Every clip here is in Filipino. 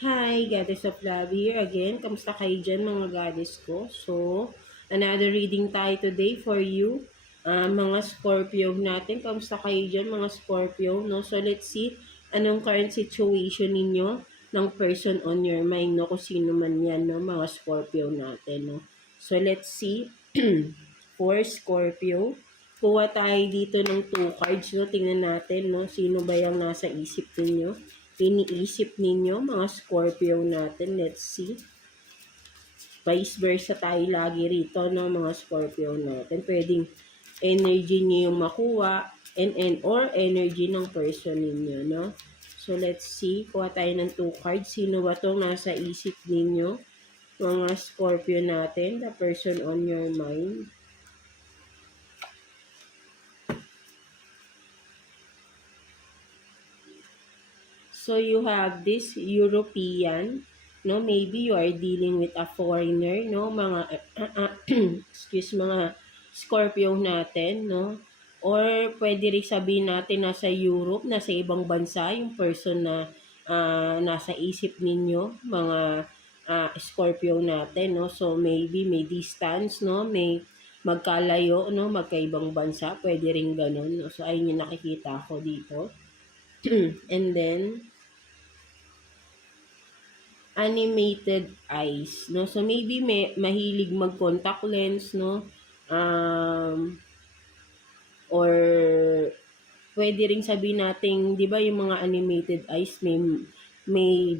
Hi, Goddess of Love here again. Kamusta kayo dyan mga goddess ko? So, another reading tayo today for you. Mga Scorpio natin. Kamusta kayo dyan mga Scorpio? No? So, let's see anong current situation ninyo ng person on your mind. No? Kung sino man yan, no? Mga Scorpio natin. No? So, let's see. For Scorpio, kuha tayo dito ng 2 cards. No? Tingnan natin, no? Sino ba yung nasa isip ninyo? Iniisip ninyo, mga Scorpio natin. Let's see. Vice versa tayo lagi rito, no, mga Scorpio natin. Pwedeng energy niyo yung makuha or energy ng person ninyo, no? So, let's see. Kuha tayo ng 2 cards. Sino ba itong nasa isip ninyo? Mga Scorpio natin. The person on your mind. So you have this European, no? Maybe you are dealing with a foreigner, no? Mga mga Scorpio natin, no? Or pwede rin sabihin natin nasa Europe, nasa ibang bansa yung person na nasa isip ninyo, mga Scorpio natin, no? So maybe may distance, no? May magkalayo, no? Magkaibang bansa, pwede rin ganun, no? So ayun yung nakikita ko dito. And then animated eyes, no? So, maybe mahilig mag-contact lens, no? Or pwede ring sabihin natin, di ba yung mga animated eyes, may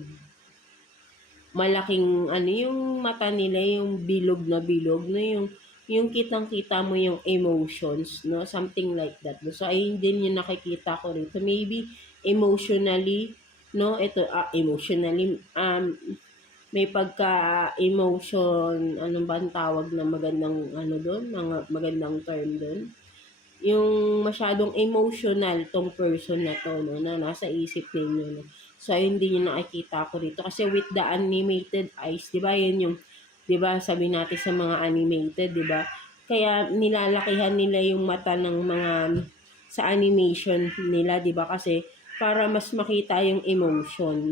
malaking, yung mata nila, yung bilog na bilog, no? Yung kitang-kita mo yung emotions, no? Something like that. No? So, ayun din yung nakikita ko rito. Maybe, emotionally, no? Ito, emotionally, may pagka-emotion, ano ba ang tawag na magandang doon, mga magandang term doon. Yung masyadong emotional tong person na to, no, na nasa isip ninyo, no. So, ayun din yung nakikita ko dito. Kasi with the animated eyes, di ba, yun yung, di ba, sabi natin sa mga animated, di ba, kaya nilalakihan nila yung mata ng mga, sa animation nila, di ba, kasi, para mas makita yung emotion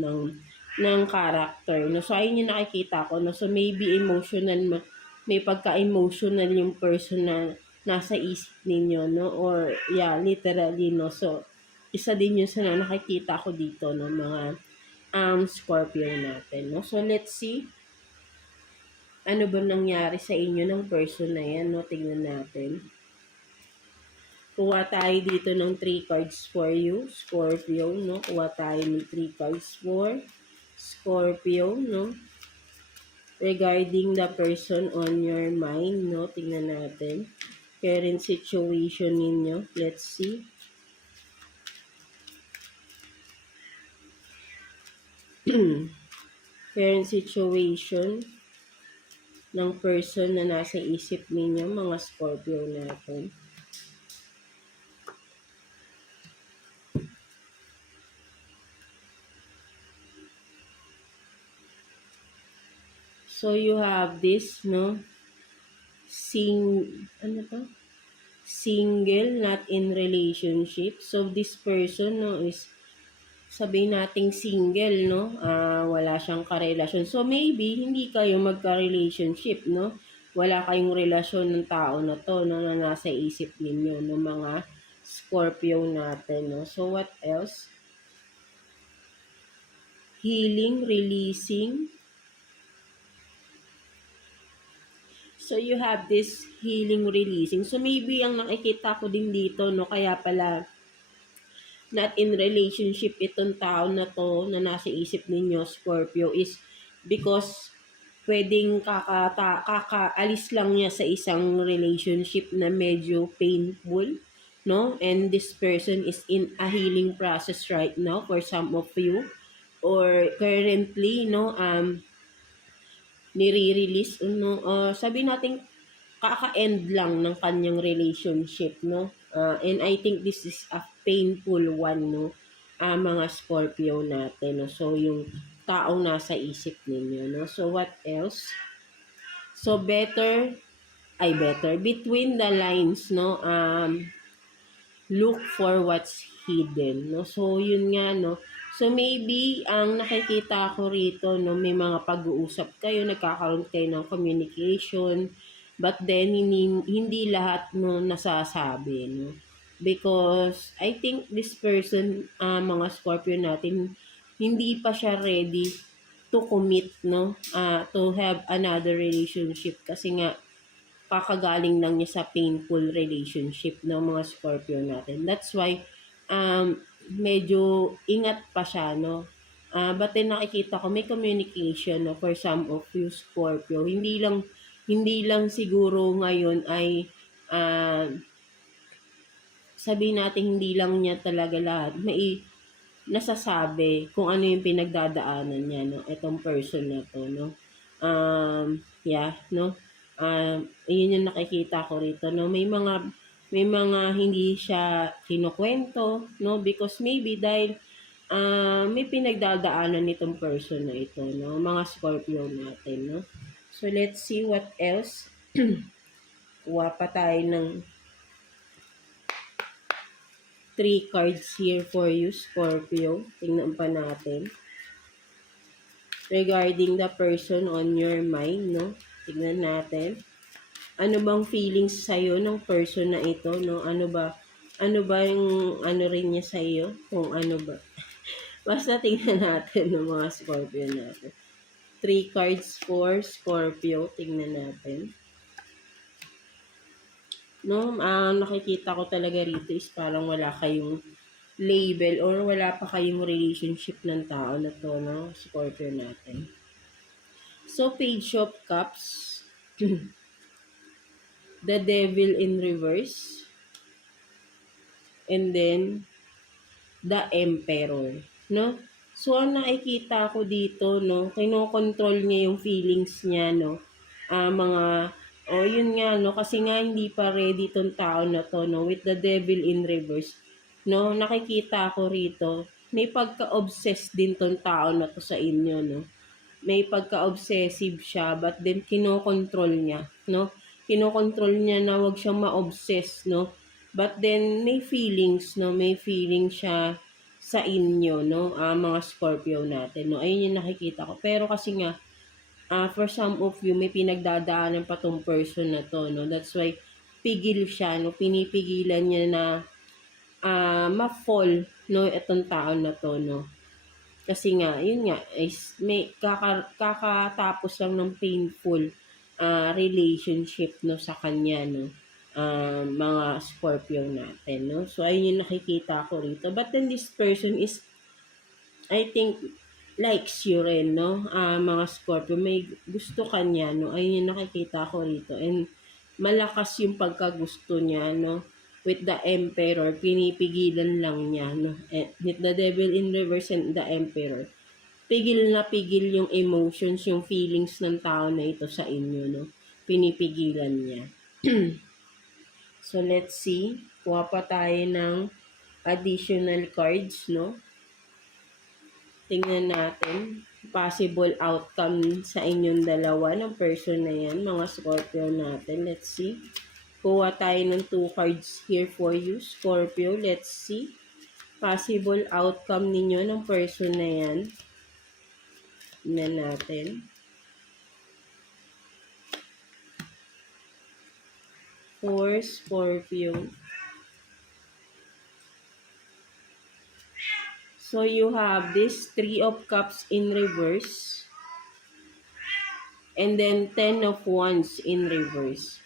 ng character, no. So, ayun yung nakikita ko, no. So, maybe emotional, may pagka-emotional yung person na nasa isip ninyo, no? Or, yeah, literally, no? So, isa din yun sa nakikita ko dito, no? Mga Scorpio natin, no? So, let's see. Ano ba nangyari sa inyo ng person na yan, no? Tingnan natin. Kuha tayo dito ng 3 cards for you, Scorpio, no? Kuha tayo ng 3 cards for Scorpio, no? Regarding the person on your mind, no? Tingnan natin. Current situation ninyo. Let's see. Current situation ng person na nasa isip ninyo, mga Scorpio natin. So, you have this, no? Ano to? Single, not in relationship. So, this person, no, is sabihin nating single, no? Wala siyang karelasyon. So, maybe, hindi kayo magka-relationship, no? Wala kayong relasyon ng tao na to, no, na nasa isip ninyo, no, mga Scorpio natin, no? So, what else? Healing, releasing. So, you have this healing, releasing. So, maybe ang nakikita ko din dito, no, kaya pala not in relationship itong tao na to na nasa isip ninyo, Scorpio, is because pwedeng kakaalis lang niya sa isang relationship na medyo painful, no? And this person is in a healing process right now for some of you, or currently, no, nire-release, no, sabi natin kaka-end lang ng kanyang relationship, no? And I think this is a painful one, no? Mga Scorpio natin, no? So, yung taong nasa isip ninyo, no? So, what else? So, between the lines, no? Look for what's hidden, no? So, yun nga, no? So maybe ang nakikita ko rito, no, may mga pag-uusap kayo, nagkakaroon kayo ng communication, but then hindi lahat no nasasabi, no. Because I think this person, mga Scorpio natin, hindi pa siya ready to commit, no, to have another relationship kasi nga kakagaling lang niya sa painful relationship ng mga Scorpio natin. That's why medyo ingat pa siya, no. But then nakikita ko may communication, no, for some of you Scorpio. Hindi lang siguro ngayon ay sabihin natin hindi lang niya talaga lahat. May nasasabi kung ano yung pinagdadaanan niya, no, itong person na to, no. Yeah, no. Yun yung nakikita ko rito, no. May mga hindi siya kinukwento, no, because maybe dahil may pinagdadaanan nitong person na ito, no, mga Scorpio natin, no. So let's see what else. Kuha pa tayo ng 3 cards here for you, Scorpio. Tingnan pa natin. Regarding the person on your mind, no? Tingnan natin. Ano bang feelings sa'yo ng person na ito, no? Ano ba yung ano rin niya sa'yo? Kung ano ba. Basta tingnan natin ng mga Scorpio natin. 3 cards for Scorpio. Tingnan natin. No, nakikita ko talaga rito is parang wala kayong label or wala pa kayong relationship ng tao na to, no, Scorpio natin. So, Page of Cups, the Devil in reverse, and then the Emperor, no. So, ang nakikita ko dito, no, kinokontrol niya yung feelings niya, no, yun nga, no, kasi nga hindi pa ready tong tao na to, no, with the Devil in reverse, no, nakikita ko rito, may pagka-obsessed din tong tao na to sa inyo, no. May pagka-obsessive siya, but then kinokontrol niya, no. Kinokontrol niya na wag siyang ma-obsess, no. But then may feelings, no, may feeling siya sa inyo, no, mga Scorpio natin, no. Ayun yung nakikita ko. Pero kasi nga, for some of you, may pinagdadaanan pa tong person na to, no. That's why, pigil siya, no. Pinipigilan niya na ma-fall, no, itong tao na to, no. Kasi nga, yun nga, is may kakatapos lang ng painful relationship, no, sa kanya, no. Mga Scorpio natin, no. So, ayun yung nakikita ko rito. But then this person is, I think, likes you rin, no? Mga Scorpio, may gusto kanya, no? Ayun yung nakikita ko rito. And malakas yung pagkagusto niya, no? With the Emperor, pinipigilan lang niya, no? With the Devil in reverse and the Emperor. Pigil na pigil yung emotions, yung feelings ng tao na ito sa inyo, no? Pinipigilan niya. So, let's see. Kuha pa tayo ng additional cards, no? Tingnan natin possible outcome sa inyong dalawa ng person na yan, mga Scorpio natin. Let's see. Kuha tayo ng 2 cards here for you, Scorpio. Let's see. Possible outcome ninyo ng person na yan. Tingnan natin. For Scorpio. So, you have this 3 of Cups in reverse. And then, 10 of Wands in reverse.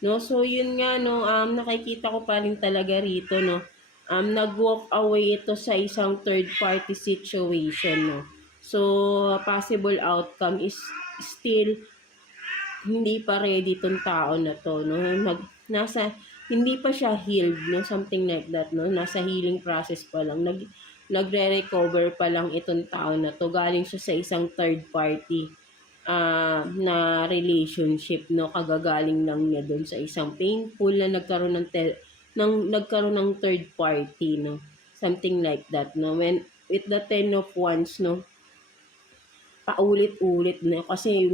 No? So, yun nga, no, nakikita ko pa rin talaga rito, no. Nag-walk away ito sa isang third-party situation, no. So, possible outcome is still hindi pa ready tong tao na to, no. Hindi pa siya healed, no, something like that, no. Nasa healing process pa lang. Nagre-recover pa lang itong tao na to. Galing siya sa isang third party na relationship, no. Kagagaling lang niya doon sa isang painful na nagkaroon ng third party, no. Something like that, no. When with the 10 of Wands, no, paulit-ulit na kasi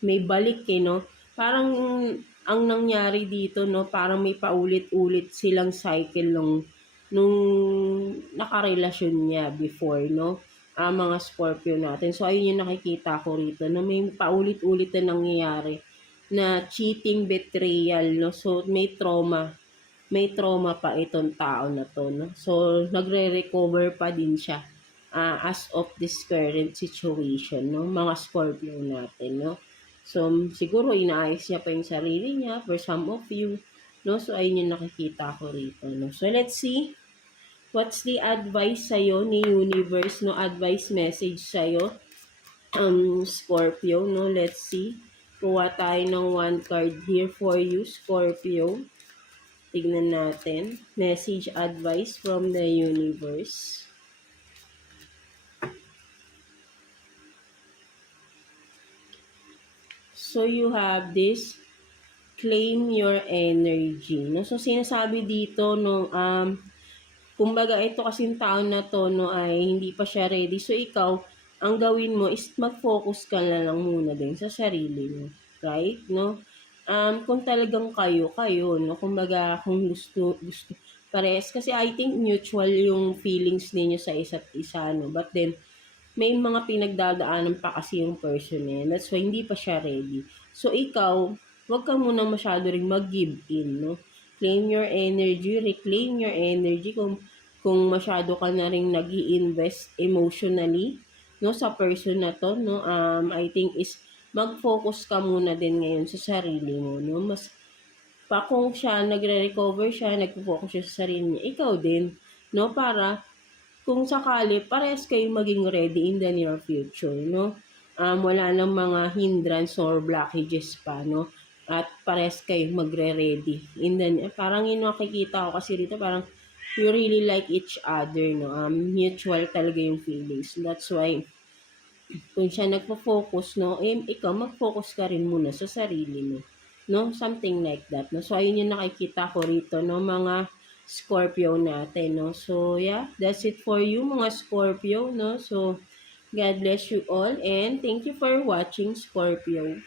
may balik, no. Parang ang nangyari dito, no, parang may paulit-ulit silang cycle ng nung nakarelasyon niya before, no? Mga Scorpio natin. So, ayun yung nakikita ko rito, na may paulit-ulit na nangyayari na cheating, betrayal, no? So, may trauma pa itong tao na to, no? So, nagre-recover pa din siya as of this current situation, no? Mga Scorpio natin, no? So, siguro inaayos niya pa yung sarili niya for some of you, no? So, ayun yung nakikita ko rito, no? So, let's see what's the advice sa'yo ni universe, no? Advice message sa'yo, Scorpio, no? Let's see. Kuha tayo ng one card here for you, Scorpio. Tignan natin. Message advice from the universe. So, you have this, claim your energy. No? So, sinasabi dito, no, kumbaga, ito kasing tao na to, no, ay hindi pa siya ready. So, ikaw, ang gawin mo is mag-focus ka na lang muna din sa sarili mo. Right? No? Kung talagang kayo, no? Kumbaga, kung gusto, parehas. Kasi I think mutual yung feelings ninyo sa isa't isa, no? But then, may mga pinagdadaanan pa kasi yung person eh. That's why hindi pa siya ready. So, ikaw, wag ka muna masyado rin mag-give in, no? Claim your energy, reclaim your energy kung masyado ka na rin nag invest emotionally, no, sa person na to, no? I think is mag-focus ka muna din ngayon sa sarili mo, no? Mas pa kung siya nagre-recover siya, nagfo-focus siya sa sarili niya, ikaw din, no? Para kung sakali, parehas kayong maging ready in the near future, no? Wala nang mga hindrance or blockages pa, no? At parehas kayong magre-ready. Parang yung nakikita ko kasi dito, parang you really like each other, no? Mutual talaga yung feelings. That's why, kung siya nagpo-focus, no, ikaw mag-focus ka rin muna sa sarili mo. No? Something like that. No? So, ayun yung nakikita ko rito, no, mga Scorpio natin, no. So, yeah, that's it for you, mga Scorpio, no. So, God bless you all and thank you for watching, Scorpio.